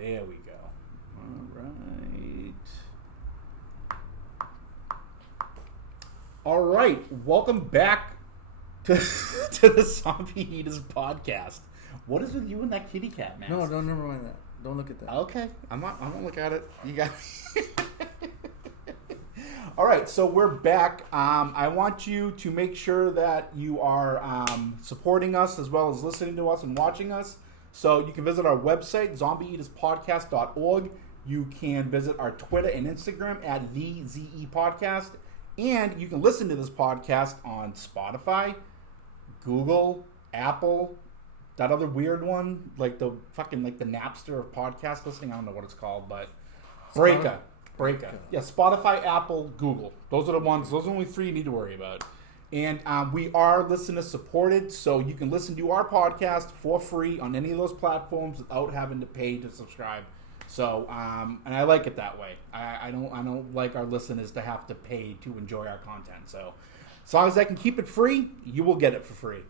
There we go. All right. Welcome back to the Zombie Eaters podcast. What is with you and that kitty cat, man? No, don't never mind that. Don't look at that. Okay. I'm not gonna look at it. You got All right, so we're back. I want you to make sure that you are supporting us as well as listening to us and watching us. So you can visit our website, zombieeaterspodcast.org. You can visit our Twitter and Instagram at the ZE Podcast. And you can listen to this podcast on Spotify, Google, Apple, that other weird one, like the Napster of podcast listening. I don't know what it's called, but Breaker. Yeah, Spotify, Apple, Google. Those are the ones. Those are the only three you need to worry about. And we are listener supported, so you can listen to our podcast for free on any of those platforms without having to pay to subscribe. So, and I like it that way. I don't like our listeners to have to pay to enjoy our content. So, as long as I can keep it free, you will get it for free.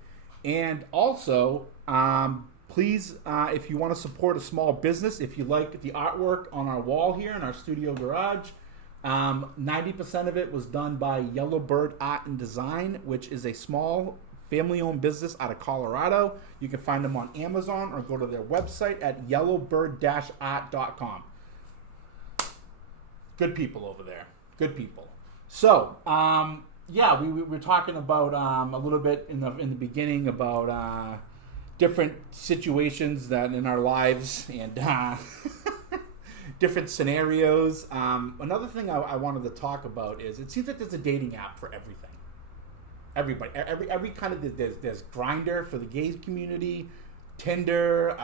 And also, please, if you want to support a small business, if you like the artwork on our wall here in our studio garage, 90% of it was done by Yellowbird Art and Design, which is a small family-owned business out of Colorado. You can find them on Amazon or go to their website at yellowbird-art.com. Good people over there. Good people. So, yeah, we were talking about a little bit in the beginning about different situations that in our lives and different scenarios. Another thing I wanted to talk about is it seems like there's a dating app for everything. Everybody, every kind of there's Grindr for the gay community, Tinder,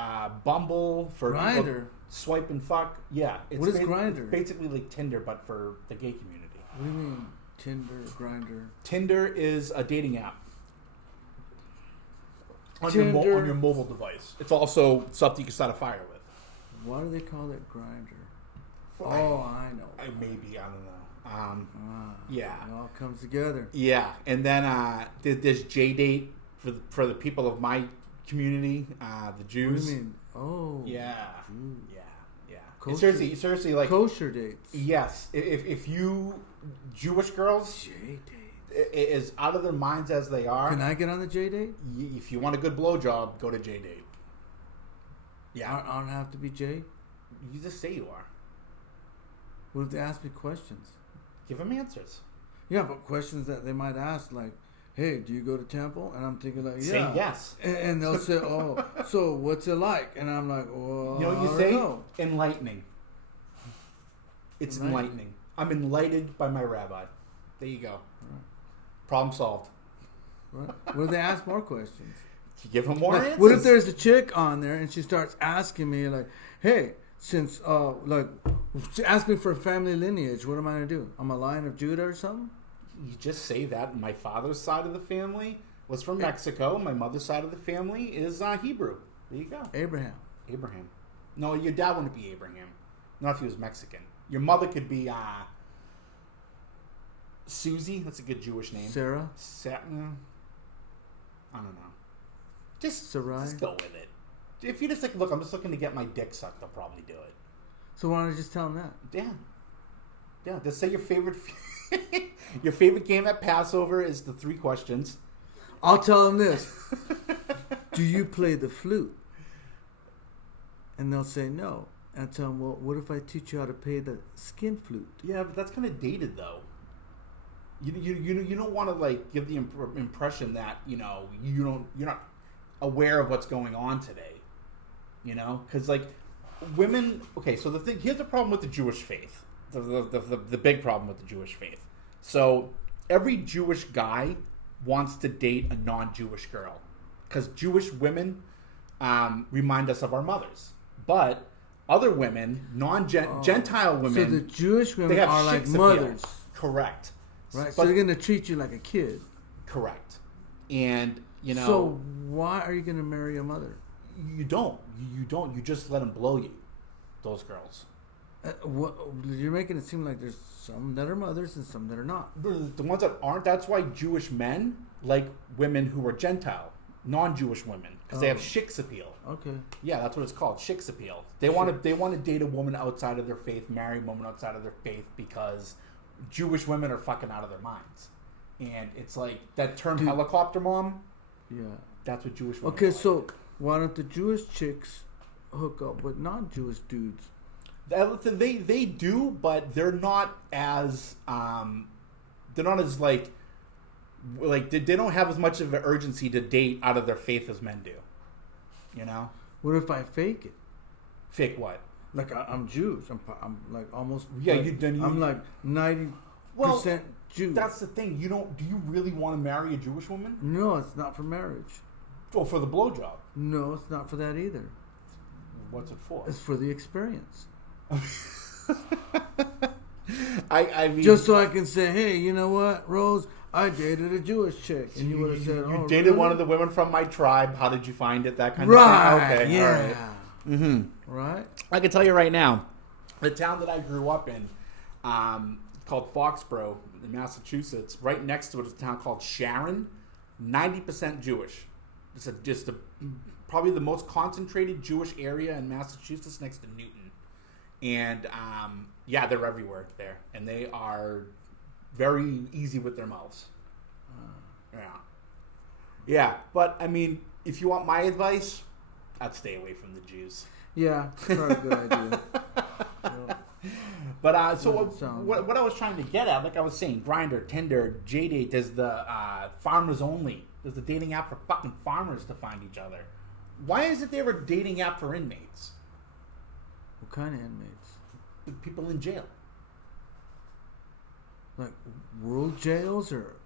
Bumble for Grindr, swipe and fuck. Yeah, what is Grindr? It's basically like Tinder, but for the gay community. What do you mean Tinder, Grindr? Tinder is a dating app on your mobile device. It's also something you can start a fire with. Why do they call it Grindr? I know. Maybe I don't know. Yeah, it all comes together. Yeah, and then there's JDate for the people of my community, the Jews. What do you mean? Oh, yeah, Jews. yeah. Kosher, Seriously, like kosher dates. Yes, if you Jewish girls, JDate as out of their minds as they are. Can I get on the JDate? If you want a good blowjob, go to JDate. Yeah, I don't have to be J. You just say you are. What if they ask me questions? Give them answers. Yeah, but questions that they might ask, like, hey, do you go to temple? And I'm thinking, like, yeah. Say yes. And they'll say, oh, so what's it like? And I'm like, well, you know what you say? Enlightening. It's enlightening. I'm enlightened by my rabbi. There you go. Right. Problem solved. Right. What if they ask more questions? You give them more answers. What if there's a chick on there and she starts asking me, like, hey, since, she asked me for a family lineage, what am I going to do? I'm a line of Judah or something? You just say that. My father's side of the family was from Mexico. My mother's side of the family is Hebrew. There you go. Abraham. No, your dad wouldn't be Abraham. Not if he was Mexican. Your mother could be Susie. That's a good Jewish name. Sarah? I don't know. Just go with it. If you just like, look, I'm just looking to get my dick sucked, I'll probably do it. So why don't I just tell them that? Yeah. Just say your favorite your favorite game at Passover is the 3 questions. I'll tell them this. Do you play the flute? And they'll say no. And I tell them, well, what if I teach you how to play the skin flute? Yeah, but that's kind of dated though. You don't want to like give the impression that you're not aware of what's going on today. Because like women. Okay, so here's the problem with the Jewish faith. The big problem with the Jewish faith. So every Jewish guy wants to date a non-Jewish girl because Jewish women remind us of our mothers, but other women, Gentile women. So the Jewish women are like mothers. Correct. Right. So they're going to treat you like a kid. Correct. And So why are you going to marry a mother? You don't. You just let them blow you. Those girls. You're making it seem like there's some that are mothers and some that are not. The ones that aren't. That's why Jewish men like women who are Gentile. non-Jewish women because they have shik's appeal. Okay. Yeah, that's what it's called, shik's appeal. They want to date a woman outside of their faith, marry a woman outside of their faith because Jewish women are fucking out of their minds. And it's like that term helicopter mom. Yeah. That's what Jewish women Okay, are so like. why don't the Jewish chicks hook up with non-Jewish dudes? They do, but they're not as like they don't have as much of an urgency to date out of their faith as men do. You know? What if I fake it? Fake what? Like I'm Jewish. I'm like almost. Yeah, like, I'm like 90% Jew. That's the thing. Do you really want to marry a Jewish woman? No, it's not for marriage. Well, for the blowjob. No, it's not for that either. What's it for? It's for the experience. I mean, just so I can say, hey, you know what, Rose? I dated a Jewish chick, and you would have said, you "Oh, dated really? one of the women from my tribe. How did you find it? That kind right, of thing." Okay, yeah, all right. Mm-hmm. Right. I can tell you right now, the town that I grew up in, called Foxborough, in Massachusetts. Right next to it is a town called Sharon, 90% Jewish. It's probably the most concentrated Jewish area in Massachusetts, next to Newton. And yeah, they're everywhere there, and they are very easy with their mouths. Yeah. But I mean, if you want my advice, I'd stay away from the Jews. Yeah, probably a good idea. But so what I was trying to get at, like I was saying, Grindr, Tinder, JDate, there's the farmers only. There's the dating app for fucking farmers to find each other. Why isn't there a dating app for inmates? What kind of inmates? The people in jail. Like world jails or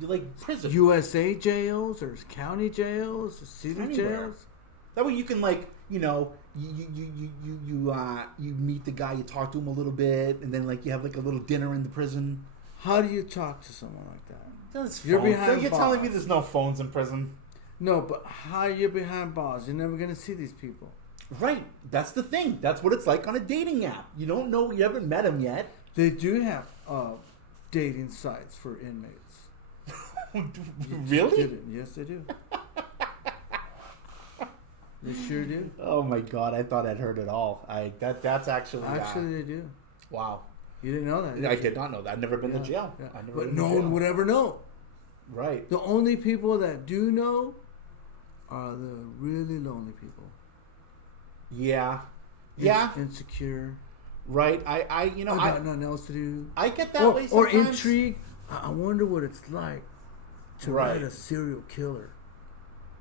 like prison. USA jails or county jails or city Anywhere. jails? That way you can, like, you know, you meet the guy, you talk to him a little bit, and then like you have like a little dinner in the prison. How do you talk to someone like that? You're telling me there's no phones in prison? No, but how you're behind bars? You're never gonna see these people. Right. That's the thing. That's what it's like on a dating app. You don't know. You haven't met them yet. They do have dating sites for inmates. Really? Yes, they do. They sure do. Oh my God! I thought I'd heard it all. That's actually they do. Wow. You didn't know that? I did not know that. I've never been to jail. Yeah. But no one would ever know. Right. The only people that do know are the really lonely people. Yeah. Yeah. Insecure. Right. I got nothing else to do. I get that way sometimes. sometimes. Or intrigue. I wonder what it's like to write a serial killer.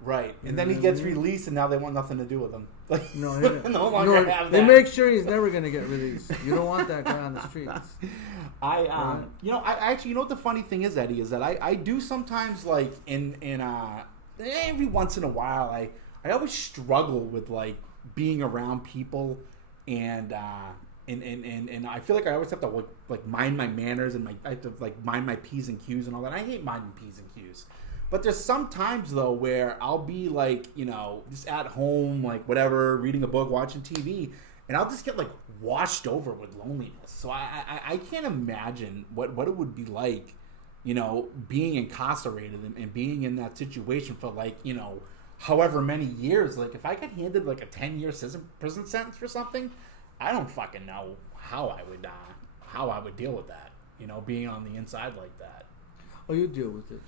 Right. And then he gets released, and now they want nothing to do with him. Like, no, no longer have that. They make sure he's never going to get released. You don't want that guy on the streets. I actually, you know what the funny thing is, Eddie, is that I do sometimes, like, in every once in a while, I always struggle with, like, being around people, and I feel like I always have to like mind my manners, and I have to like mind my P's and Q's and all that. I hate minding P's and Q's. But there's some times, though, where I'll be, like, you know, just at home, like, whatever, reading a book, watching TV, and I'll just get, like, washed over with loneliness. So I can't imagine what it would be like, you know, being incarcerated and being in that situation for, like, you know, however many years. Like, if I got handed, like, a 10-year prison sentence for something, I don't fucking know how I would deal with that, you know, being on the inside like that. Oh, you deal with it.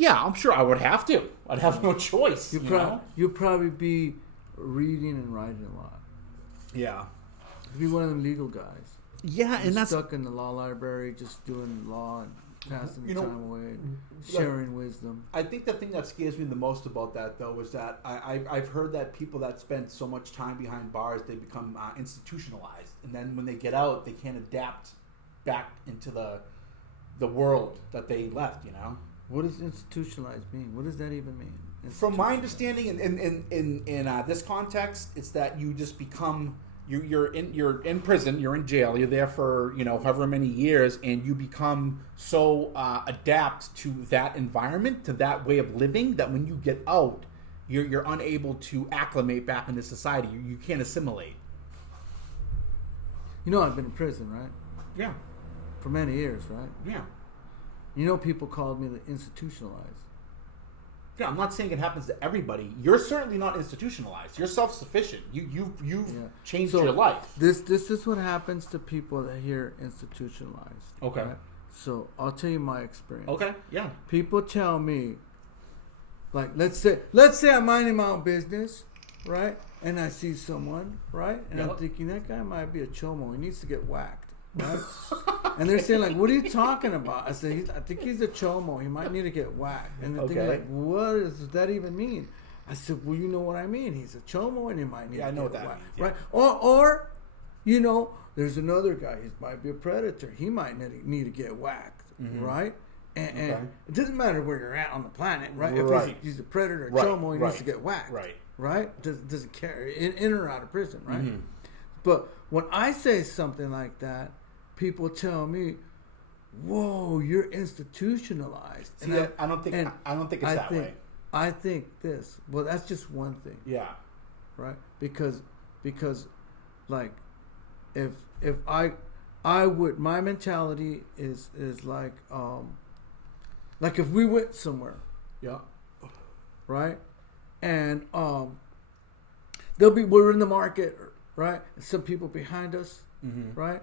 Yeah, I'm sure I would have to. I'd have no choice. You'll probably be reading and writing a lot. Yeah. You'll be one of them legal guys. Yeah, and that's stuck in the law library, just doing law and passing the time away, sharing wisdom. I think the thing that scares me the most about that, though, is that I've heard that people that spend so much time behind bars, they become institutionalized, and then when they get out, they can't adapt back into the world that they left. You know. What does institutionalized mean? What does that even mean? From my understanding, in this context, it's that you just become you're in prison, you're in jail, you're there for, you know, however many years, and you become so adapt to that environment, to that way of living, that when you get out, you're unable to acclimate back into society. You can't assimilate. You know, I've been in prison, right? Yeah. For many years, right? Yeah. You know, people called me the institutionalized. I'm not saying it happens to everybody. You're certainly not institutionalized. You're self-sufficient. You've changed your life. This is what happens to people that hear institutionalized. Okay. Right? So I'll tell you my experience. Okay. Yeah. People tell me, like, let's say I'm minding my own business, right? And I see someone, right? And I'm thinking that guy might be a chomo. He needs to get whacked, right? And they're saying, like, what are you talking about? I said, I think he's a chomo. He might need to get whacked. And they're thinking, like, what does that even mean? I said, well, you know what I mean. He's a chomo and he might need to get whacked. Yeah. Right? Or, you know, there's another guy. He might be a predator. He might need to get whacked, right? And it doesn't matter where you're at on the planet, right? If he's a predator, chomo, he needs to get whacked. Right? Doesn't care. In or out of prison, right? Mm-hmm. But when I say something like that, people tell me, "Whoa, you're institutionalized." See, and I don't think it's that way. I think this. Well, that's just one thing. Yeah. Right? Because like if I would, my mentality is like if we went somewhere. Yeah. Right? And we're in the market, right? And some people behind us, right?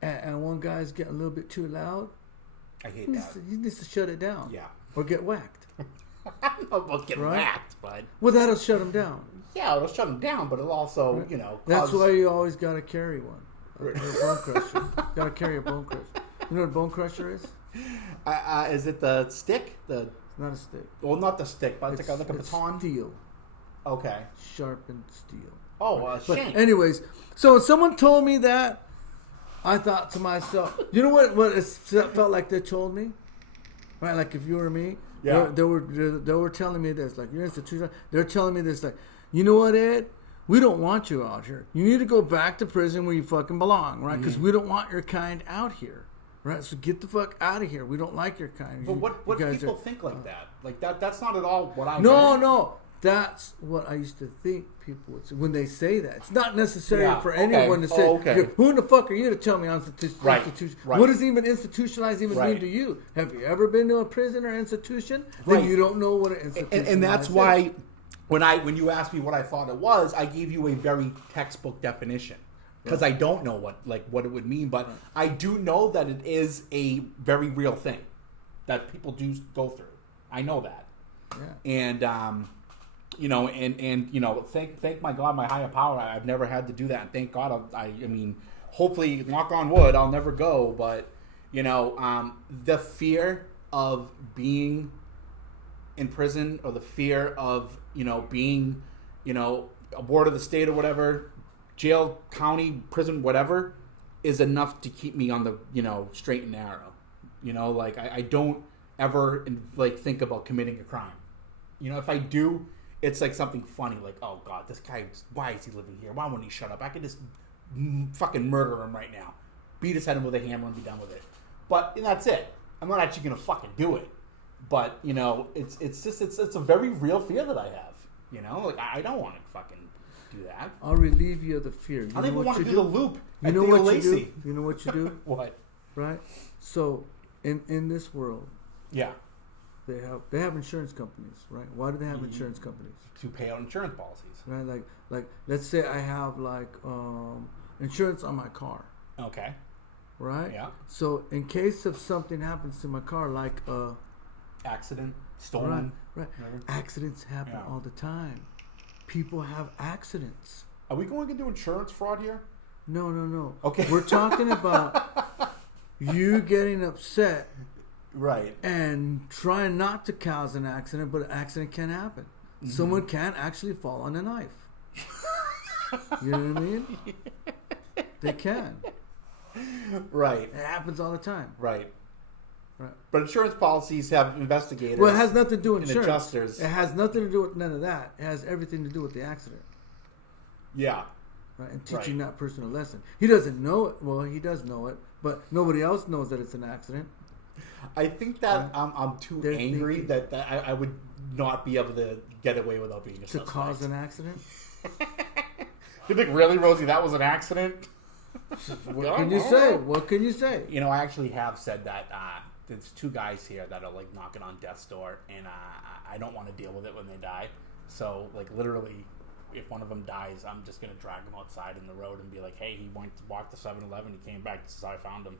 And one guy's getting a little bit too loud. I hate that. He needs to shut it down. Yeah. Or get whacked. Well, get whacked, bud. Well, that'll shut him down. Yeah, it'll shut him down, but it'll also, you know. That's why you always got to carry one. A bone crusher. Got to carry a bone crusher. You know what a bone crusher is? Is it the stick? Not a stick. Well, not the stick, but it's like a baton. Steel. Okay. Sharpened steel. Oh, but anyways, so when someone told me that, I thought to myself, you know what it felt like they told me? Right, like if you were me, they were telling me this, like, you're institutional. They're telling me this, like, you know what, Ed? We don't want you out here. You need to go back to prison where you fucking belong, right? Because we don't want your kind out here. Right, so get the fuck out of here. We don't like your kind. But what do people think like that? Like that's not at all what I. No. That's what I used to think people would say when they say that. It's not necessary for anyone to say, who in the fuck are you to tell me institution? Right. What does even institutionalized mean to you? Have you ever been to a prison or institution? Then you don't know what an institution is. And that's why when you asked me what I thought it was, I gave you a very textbook definition. Because I don't know what it would mean, but I do know that it is a very real thing that people do go through. I know that, and thank my God, my higher power. I've never had to do that, and thank God. I mean, hopefully, knock on wood, I'll never go. But the fear of being in prison, or the fear of being a ward of the state or whatever. Jail, county, prison, whatever, is enough to keep me on the, straight and narrow. I don't ever, think about committing a crime. If I do, it's like something funny, like, oh, God, this guy, why is he living here? Why won't he shut up? I could just fucking murder him right now. Beat his head in with a hammer and be done with it. But that's it. I'm not actually going to fucking do it. But, it's a very real fear that I have. I don't want to fucking do that. I'll relieve you of the fear. I don't even want to do the loop. You know what you do? You know what you do? What? Right? So in this world, they have insurance companies, right? Why do they have insurance companies? To pay out insurance policies. Right? Like let's say I have insurance on my car. Okay. Right? Yeah. So in case of something happens to my car, like accident, stolen. Right. Accidents happen all the time. People have accidents. Are we going into insurance fraud here? No. Okay. We're talking about you getting upset. Right. And trying not to cause an accident, but an accident can happen. Mm-hmm. Someone can actually fall on a knife. You know what I mean? They can. Right. It happens all the time. Right. But insurance policies have investigators. Well, it has nothing to do with insurance. Adjusters. It has nothing to do with none of that. It has everything to do with the accident. Yeah. Right, and teaching that person a lesson. He doesn't know it. Well, he does know it, but nobody else knows that it's an accident. I think that I'm too angry that I would not be able to get away without being a suspect. To cause an accident? You think, really, Rosie, that was an accident? What can you say? What can you say? I actually have said that there's two guys here that are like knocking on death's door, and I don't want to deal with it when they die. So like literally, if one of them dies, I'm just gonna drag him outside in the road and be like, hey, he went to walk to 7-Eleven. He came back. This is how I found him.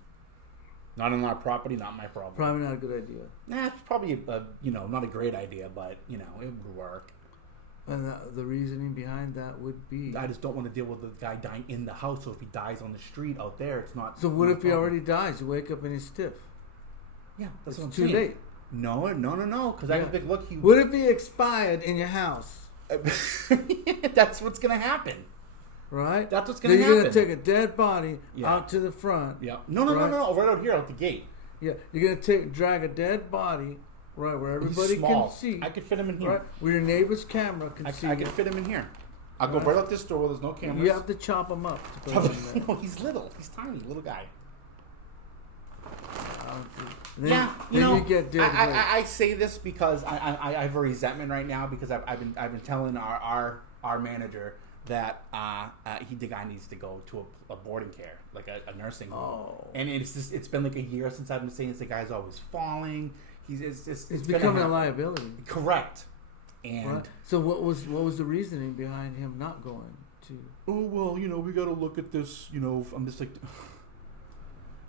Not on our property, not my problem. Probably not a good idea. Nah, it's probably not a great idea, but it would work. And the reasoning behind that would be, I just don't want to deal with the guy dying in the house. So if he dies on the street out there, it's not. So what if he already dies? You wake up and he's stiff. Yeah, that's it's what I'm too saying. late. No. Because I can think, look, What if he expired in your house? That's what's gonna happen. Right? That's what's gonna then happen. You're gonna take a dead body out to the front. Yeah. No. Right out here, out the gate. Yeah. You're gonna drag a dead body right where everybody can see. I could fit him in here. Right? Where your neighbor's camera can see. I could fit him in here. I'll go right out this door where there's no cameras. You have to chop him up to put him in there. No, he's little. He's tiny, little guy. Then you get dead. I say this because I have a resentment right now because I've been telling our manager that the guy needs to go to a boarding care, like a nursing home. And it's been like a year since I've been saying this. The guy's always falling. It's becoming a liability. Correct. And so what was the reasoning behind him not going to? Oh well, we got to look at this. I'm just like,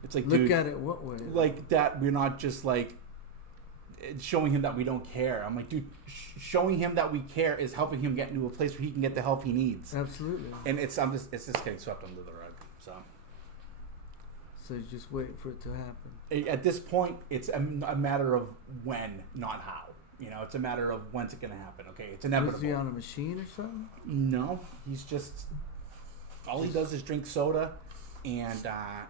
it's like look at it what way? Like that we're not just like showing him that we don't care. I'm like, dude, showing him that we care is helping him get into a place where he can get the help he needs. Absolutely. And it's just getting swept under the rug. So you're just waiting for it to happen. At this point, it's a matter of when, not how. It's a matter of when's it going to happen. Okay, it's inevitable. Is he on a machine or something? No, he's just all he does is drink soda, and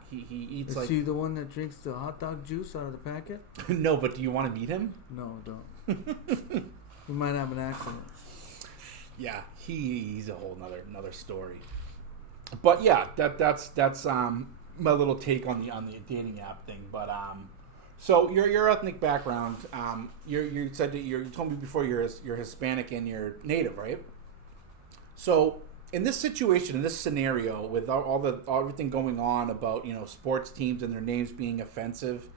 he eats Is he the one that drinks the hot dog juice out of the packet? No, but do you want to meet him? No, don't. He might have an accident. Yeah, he's a whole another story. But yeah, that's my little take on the dating app thing. But so your ethnic background, you said that you told me before you're Hispanic and you're Native, right? So in this situation, in this scenario, with everything going on about sports teams and their names being offensive,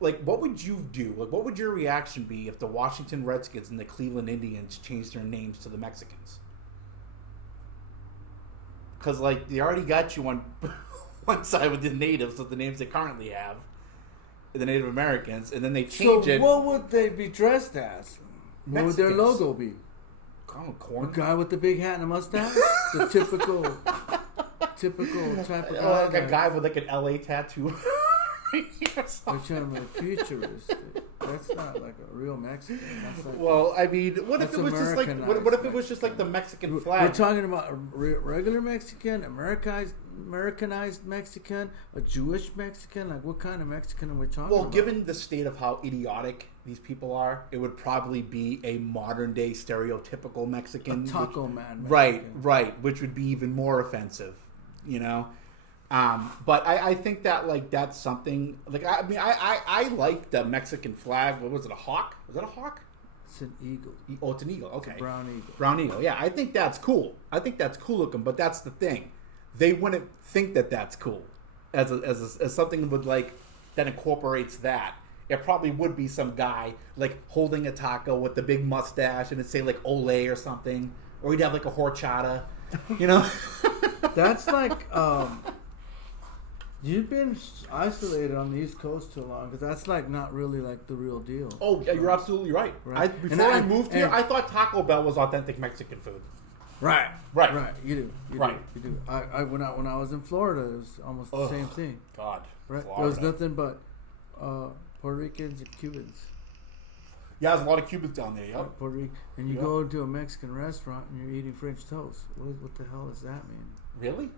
like what would you do? Like what would your reaction be if the Washington Redskins and the Cleveland Indians changed their names to the Mexicans? Because like they already got you on one side with the natives with the names they currently have, the Native Americans, and then they change it. So what would they be dressed as? What would their logo be? Corn. A guy with the big hat and a mustache? The typical type of guy. Like a guy with like an LA tattoo. They're trying to be futuristic. That's not like a real Mexican. Like, well, I mean, what if it was just like what if it was just like the Mexican flag? We're talking about a regular Mexican, Americanized Mexican, a Jewish Mexican. Like what kind of Mexican are we talking about? Well, given the state of how idiotic these people are, it would probably be a modern day stereotypical Mexican. A taco man. Mexican. Right, which would be even more offensive, But I think that like that's something like I like the Mexican flag. What was it? A hawk? Was that a hawk? It's an eagle. Oh, it's an eagle. Okay, it's a brown eagle. Brown eagle. Yeah, I think that's cool. I think that's cool looking. But that's the thing, they wouldn't think that that's cool as something would like that incorporates that. It probably would be some guy like holding a taco with the big mustache and it'd say like Ole or something, or he'd have like a horchata, That's like. You've been isolated on the East Coast too long because that's like not really like the real deal. Oh, yeah, you're absolutely right. Before I moved here, I thought Taco Bell was authentic Mexican food. Right. You do. I when I was in Florida, it was almost the same thing. God, right? Florida. There was nothing but Puerto Ricans and Cubans. Yeah, there's a lot of Cubans down there. Yep. Puerto Rico, and you go to a Mexican restaurant and you're eating French toast. What the hell does that mean? Really?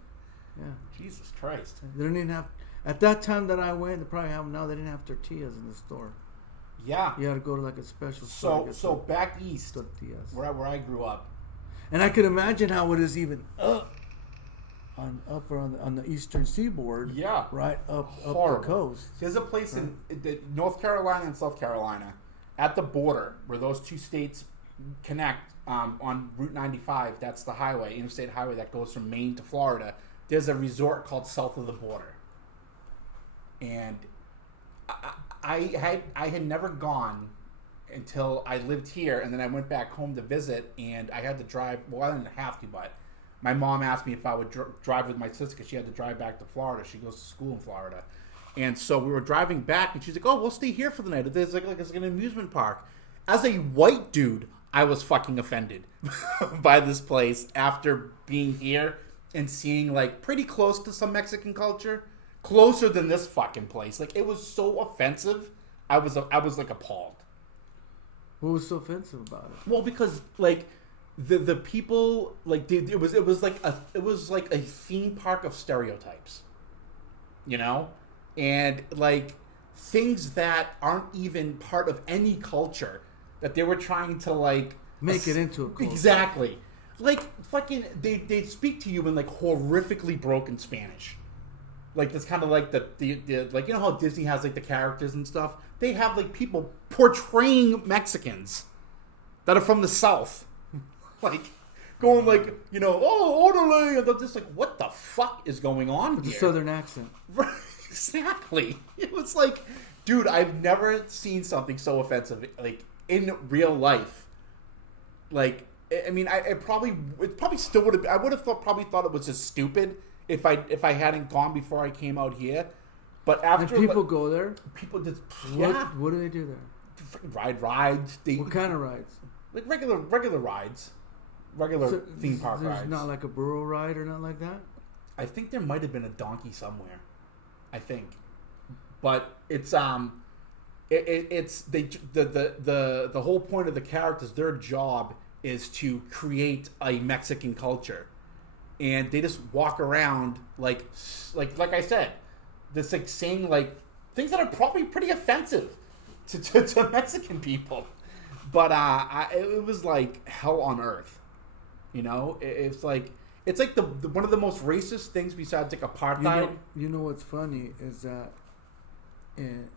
Yeah. Jesus Christ. They didn't even have, at that time that I went, they probably have them now, they didn't have tortillas in the store. Yeah. You had to go to like a special store. So back east, tortillas. where I grew up. And I could imagine how it is even on the eastern seaboard. Yeah. Right up the coast. There's a place in North Carolina and South Carolina at the border where those two states connect on Route 95. That's the highway, interstate highway that goes from Maine to Florida. There's a resort called South of the Border. And I had never gone until I lived here, and then I went back home to visit, and I had to drive. Well, I didn't have to, but my mom asked me if I would drive with my sister because she had to drive back to Florida. She goes to school in Florida, and so we were driving back, and she's like, "Oh, we'll stay here for the night. There's like it's like an amusement park." As a white dude, I was fucking offended by this place after being here and seeing like pretty close to some Mexican culture, closer than this fucking place. Like it was so offensive. I was like appalled. What was so offensive about it? Well, because like the people like it was like a theme park of stereotypes, you know, and like things that aren't even part of any culture that they were trying to like make it into a culture. Exactly. Like fucking they speak to you in like horrifically broken Spanish. Like that's kind of like the like you know how Disney has like the characters and stuff. They have like people portraying Mexicans that are from the South, like going like you know orderly, and they're just like what the fuck is going on with here? A southern accent. Right, exactly. It was like, dude, I've never seen something so offensive like in real life. Like I mean, it probably still would have. I would have probably thought it was just stupid if I hadn't gone before I came out here. But after and people go there. People just What do they do there? Ride rides. What kind of rides? Like regular rides, theme park there's rides. Not like a burro ride or nothing like that. I think there might have been a donkey somewhere. I think, but it's it's the whole point of the characters. Their job is to create a Mexican culture, and they just walk around like I said. This like saying like things that are probably pretty offensive to Mexican people, but it was like hell on earth, you know. It's like the one of the most racist things besides like apartheid. You know what's funny is that, and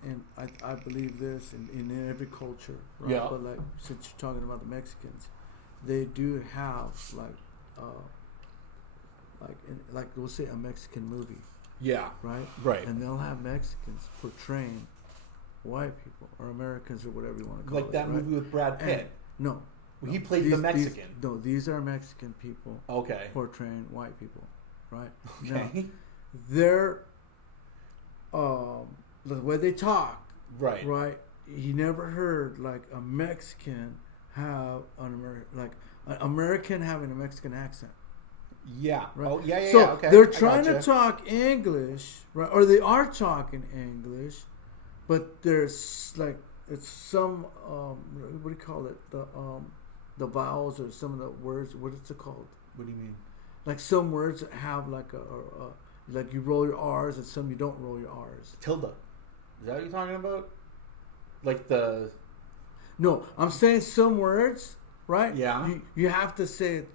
I believe this in every culture, right? Yeah. But like since you're talking about the Mexicans, they do have like we'll say a Mexican movie. Yeah. Right. And they'll have Mexicans portraying white people or Americans or whatever you want to call it. Like that movie with Brad Pitt. No. He played the Mexican. These are Mexican people. Okay. Portraying white people, right? Okay. Now, they're the way they talk. Right. Right. You never heard like a Mexican have an American having a Mexican accent. Yeah. Right. Oh, yeah. So Okay. they're trying to talk English, right? Or they are talking English, but there's like it's some what do you call it? The vowels or some of the words. What is it called? What do you mean? Like some words have like a like you roll your R's and some you don't roll your R's. Tilde. Is that what you're talking about? Like the. No, I'm saying some words, right? Yeah. You have to say it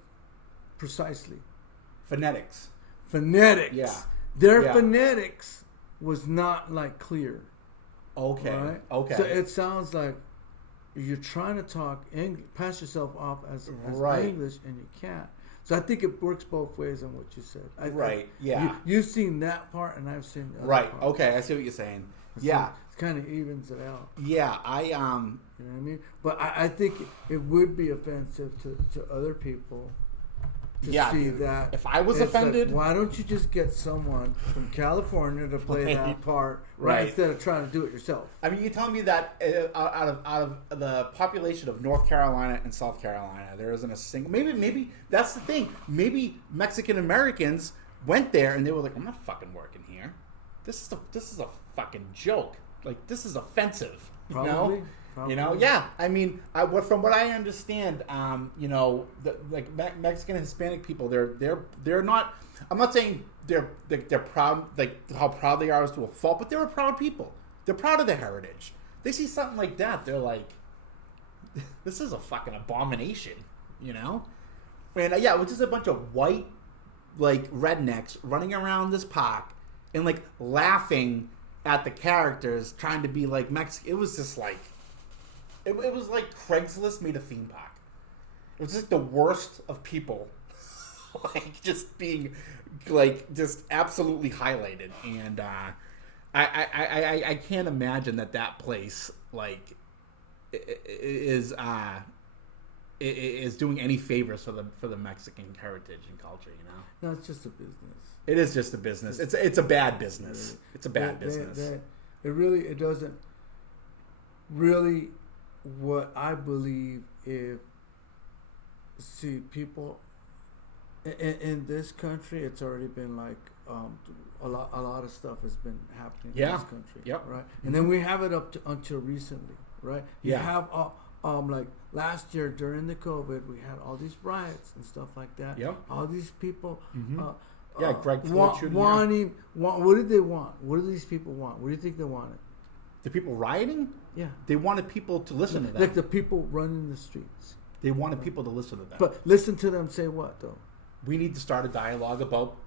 precisely. Phonetics. Yeah. Their Yeah. phonetics was not like clear. Okay. Right? Okay. So it sounds like you're trying to talk English, pass yourself off as Right. English, and you can't. So I think it works both ways on what you said. Yeah. You've seen that part, and I've seen the other Right. part. Okay. I see what you're saying. So Yeah. it kind of evens it out. Yeah. You know what I mean? But I think it would be offensive to other people. To see dude. that If I was it's offended, like, why don't you just get someone from California to play that part, right? Instead of trying to do it yourself. I mean, you're telling me that out of the population of North Carolina and South Carolina, there isn't a single. Maybe that's the thing. Maybe Mexican Americans went there and they were like, "I'm not fucking working here. This is a fucking joke. Like this is offensive." Probably. You know, yeah. I mean, from what I understand, you know, Mexican and Hispanic people, they're not. I'm not saying they're proud, like how proud they are is to a fault, but they're a proud people. They're proud of their heritage. They see something like that, they're like, this is a fucking abomination, you know. And yeah, it was just a bunch of white, like rednecks running around this park and like laughing at the characters trying to be like Mexican. It was just like. It was like Craigslist made a theme park. It was just the worst of people, like just being, like just absolutely highlighted. And I can't imagine that place like is doing any favors for the Mexican heritage and culture. You know, No, it's just a business. it is just a business. It's a bad business. It's a bad business. It doesn't really. What I believe, people in this country, it's already been like a lot of stuff has been happening in this country. Yep. Right. And then we have it up to until recently. Right. You have like last year during the COVID, we had all these riots and stuff like that. Yep. All these people. Greg Floyd shooting. What did they want? What do these people want? What do you think they wanted? The people rioting? Yeah. They wanted people to listen to them. Like the people running the streets. They wanted people to listen to them. But listen to them say what, though? We need to start a dialogue about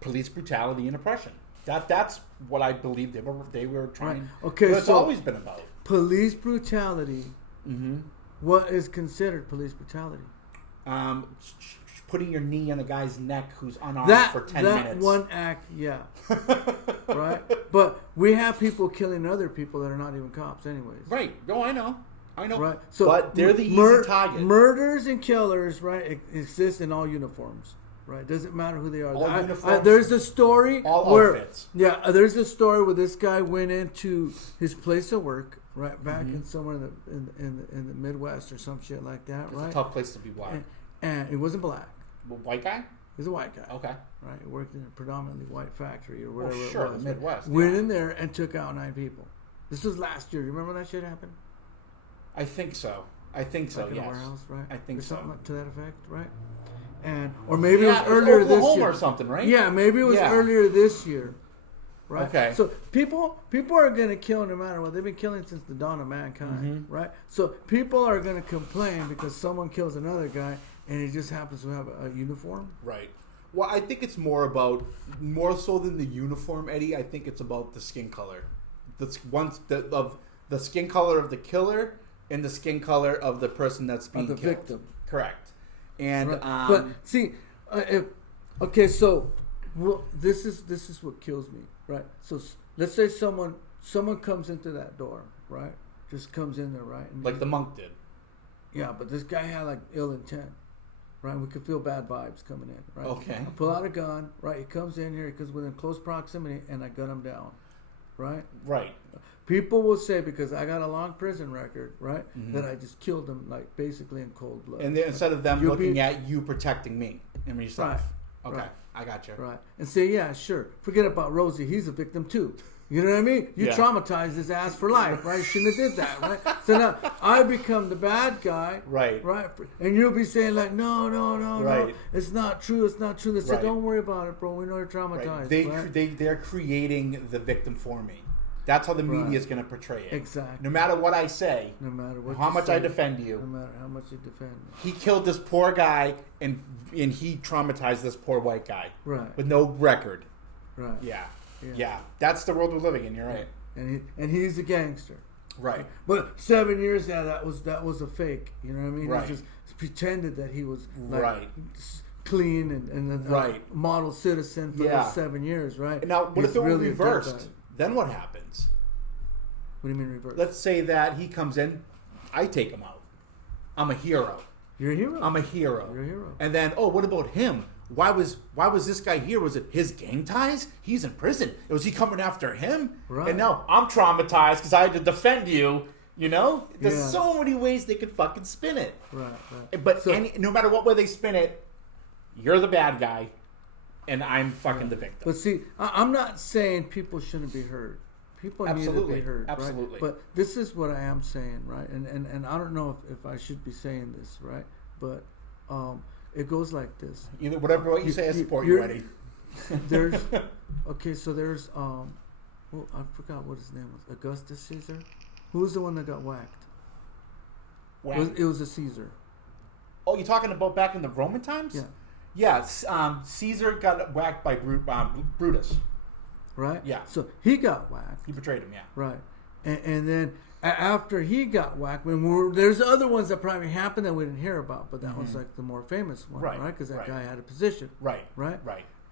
police brutality and oppression. That's what I believe they were trying. Right. Okay, it's always been about. Police brutality. Mm-hmm. What is considered police brutality? Putting your knee on a guy's neck who's unarmed for 10 minutes. That one act, yeah. Right? But we have people killing other people that are not even cops anyways. Right. No, I know. Right. So but they're the easy target. Murders and killers, right, exist in all uniforms. Right? Doesn't matter who they are. All uniforms. There's a story all outfits. Yeah, there's a story where this guy went into his place of work, right, back in somewhere in the Midwest or some shit like that, It's right? a tough place to be black. And it wasn't black. White guy? He's a white guy. Okay. Right. He worked in a predominantly white factory or whatever sure, it was. the Midwest. Went in there and took out 9 people. This was last year. You remember that shit happened? I think so. Like yes. In a warehouse, right? I think or so. Something to that effect, right? Or maybe it was earlier this year. or something, right? Yeah, maybe it was earlier this year. Right. Okay. So people are going to kill no matter what. They've been killing since the dawn of mankind, right? So people are going to complain because someone kills another guy and he just happens to have a uniform. Right. Well, I think it's more so than the uniform, Eddie. I think it's about the skin color. The skin color of the killer and the skin color of the person that's being killed. The victim. Correct. And right. But see, this is what kills me, right? So let's say someone comes into that door, right? Just comes in there, right? And like the monk did. Yeah, but this guy had like ill intent, right? We could feel bad vibes coming in, right? Okay. I pull out a gun, right? He comes in here, he comes within close proximity, and I gun him down, right? Right. People will say, because I got a long prison record, right, that I just killed him, like, basically in cold blood. And instead of them looking at you protecting me and yourself. Right. Okay, right. I got you. Right. And say, yeah, sure. Forget about Rosie. He's a victim, too. You know what I mean? You traumatized his ass for life, right? Shouldn't have did that, right? So now I become the bad guy. Right. Right? And you'll be saying, like, no, right. it's not true. It's not true. They say, don't worry about it, bro. We know you're traumatized. Right. They're creating the victim for me. That's how the media is going to portray it. Exactly. No matter what I say, no matter what how much I defend you, no matter how much you defend me. He killed this poor guy, and he traumatized this poor white guy, right, with no record. Right. Yeah. That's the world we're living in. You're right. And he's a gangster. Right. But 7 years that was a fake. You know what I mean? Right. He just pretended that he was right. clean and a model citizen for those 7 years, right? And now, what if it were reversed? Then what happens? What do you mean reversed? Let's say that he comes in, I take him out. I'm a hero. You're a hero. I'm a hero. You're a hero. And then, what about him? Why was this guy here? Was it his gang ties? He's in prison. Was he coming after him? Right. And now I'm traumatized because I had to defend you. You know, there's so many ways they could fucking spin it. Right. But no matter what way they spin it, you're the bad guy, and I'm fucking the victim. But see, I'm not saying people shouldn't be heard. People need to be heard. Absolutely. Right? But this is what I am saying, right? And I don't know if I should be saying this, right? But it goes like this. Either whatever what you say, I support you, Eddie. There's I forgot what his name was. Augustus Caesar. Who was the one that got whacked? It was a Caesar. Oh, you're talking about back in the Roman times? Yeah. Yeah, Caesar got whacked by Brutus. Right? Yeah. So he got whacked. He betrayed him, yeah. Right. And then after he got whacked, there's other ones that probably happened that we didn't hear about, but that was like the more famous one, right? Because that guy had a position. Right.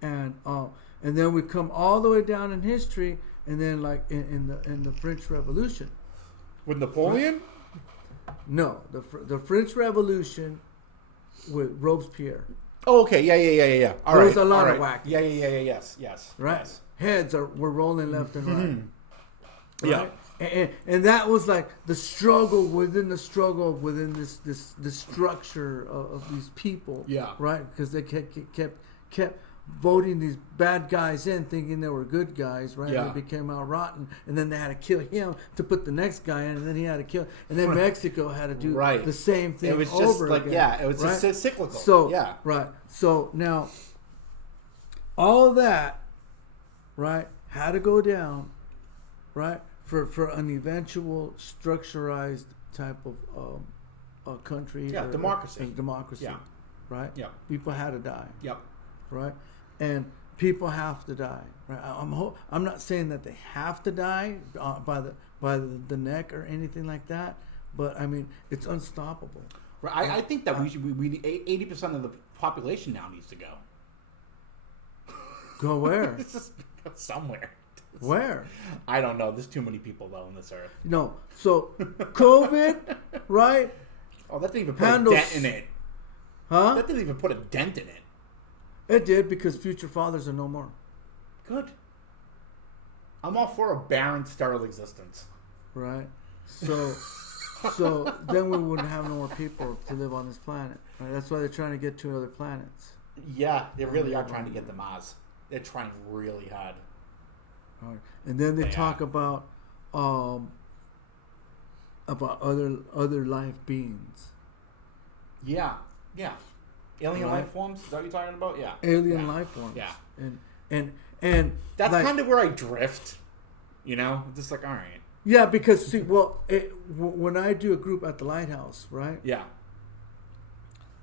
And then we come all the way down in history, And then like in the French Revolution. With Napoleon? No, the French Revolution with Robespierre. Oh, okay. Yeah. There was a lot of whack. Yeah. Yes. Right? Yes. Heads were rolling left and right. Yeah. And that was like the struggle within this structure of these people. Yeah. Right? Because they kept voting these bad guys in, thinking they were good guys, right? Yeah. They became out rotten, and then they had to kill him to put the next guy in, and then he had to kill, and then Mexico had to do the same thing. It was just over like again, it was right? just cyclical. So yeah, right. So now, all that, right, had to go down, right, for an eventual structurized type of country. Yeah, democracy. Democracy. Yeah. Right. Yeah. People had to die. Yep. Right, and people have to die. Right, I'm not saying that they have to die by the neck or anything like that, but I mean it's unstoppable. Right. I think that we 80% of the population now needs to go. Go where? Somewhere. Where? I don't know. There's too many people though on this earth. No. So COVID, right? Oh, that didn't even put a dent in it. Huh? That didn't even put a dent in it. It did, because future fathers are no more. Good. I'm all for a barren, sterile existence. Right. So then we wouldn't have no more people to live on this planet. Right? That's why they're trying to get to other planets. Yeah, they really are trying to get to Mars. They're trying really hard. All right. And then they talk about other life beings. Yeah. Alien life forms? Is that what you're talking about? Yeah. Alien life forms. Yeah. And that's like, kind of where I drift. You know? Just like, all right. Yeah, because see, when I do a group at the lighthouse, right? Yeah.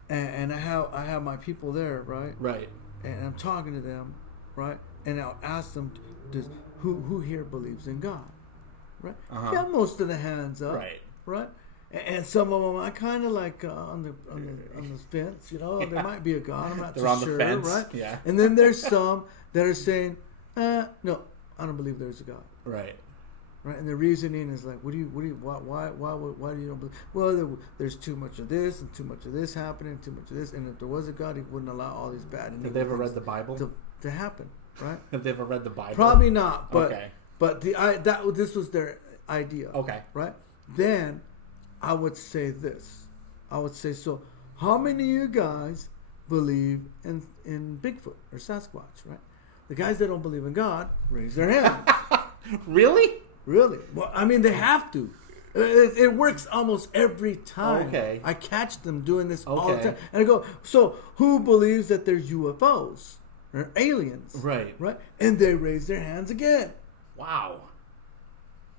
And I have my people there, right? Right. And I'm talking to them, right? And I'll ask them, who here believes in God? Right? Uh-huh. Yeah, most of the hands up. Right. Right? And some of them I kind of like on the fence, you know. Yeah. There might be a God. I'm not They're too on sure, the fence. right? Yeah. And then there's some that are saying, no, I don't believe there's a God. Right. Right. And the reasoning is like, why do you don't believe? Well, there's too much of this and too much of this happening, too much of this, and if there was a God, He wouldn't allow all these bad. Have they ever read the Bible? To happen, right? Have they ever read the Bible? Probably not. But okay. But this was their idea. Okay. Right. Then I would say this. I would say, so how many of you guys believe in Bigfoot or Sasquatch, right? The guys that don't believe in God, raise their hands. Really? Really? Well, I mean, they have to. It works almost every time. Okay. I catch them doing this all the time. And I go, so who believes that there's UFOs or aliens? Right. Right? And they raise their hands again. Wow.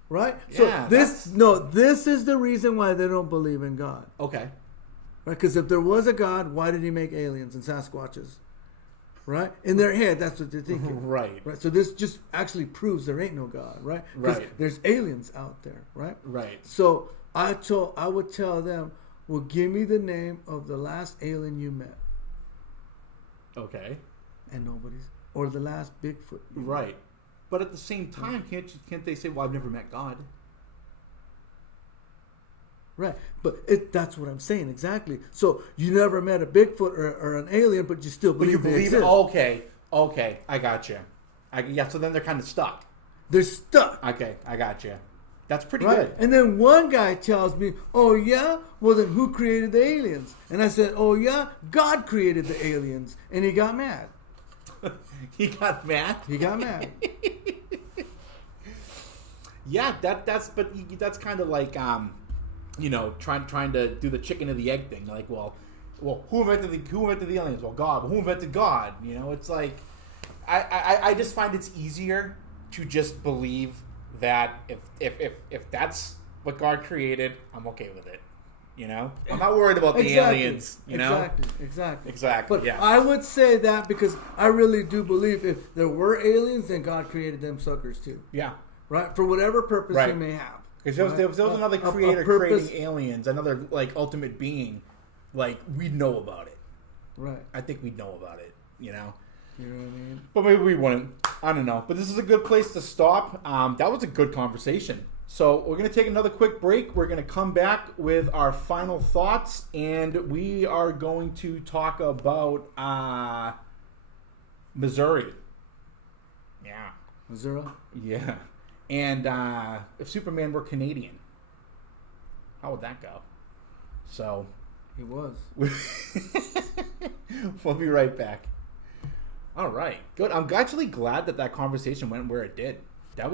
Right? Yeah, so this is the reason why they don't believe in God. Okay. Right? Because if there was a God, why did He make aliens and Sasquatches? Right? In their head, that's what they're thinking. Right. So this just actually proves there ain't no God, right? Right. There's aliens out there, right? Right. So I would tell them, well, give me the name of the last alien you met. Okay. And nobody's, or the last Bigfoot. Right. But at the same time, can't they say, well, I've never met God? Right. But that's what I'm saying, exactly. So you never met a Bigfoot or an alien, but you still believe they exist. Okay. I got you. So then they're kind of stuck. They're stuck. Okay, I got you. That's pretty right? good. And then one guy tells me, oh, yeah? Well, then who created the aliens? And I said, oh, yeah? God created the aliens. And he got mad. He got mad? He got mad. Yeah, that's kind of like trying to do the chicken and the egg thing. Like, well, who invented the aliens? Well, God. Well, who invented God? You know, it's like I just find it's easier to just believe that if that's what God created, I'm okay with it. You know, I'm not worried about the aliens. You know, exactly. But I would say that because I really do believe if there were aliens, then God created them suckers too. Yeah. Right, for whatever purpose He may have. Because there was another creator creating aliens, another like ultimate being, like we'd know about it. Right. I think we'd know about it. You know. You know what I mean? But maybe we wouldn't. I don't know, but this is a good place to stop. That was a good conversation. So we're going to take another quick break. We're going to come back with our final thoughts, and we are going to talk about Missouri. Yeah. Missouri? Yeah. And if Superman were Canadian, how would that go? So He was. we'll be right back. All right. Good. I'm actually glad that conversation went where it did.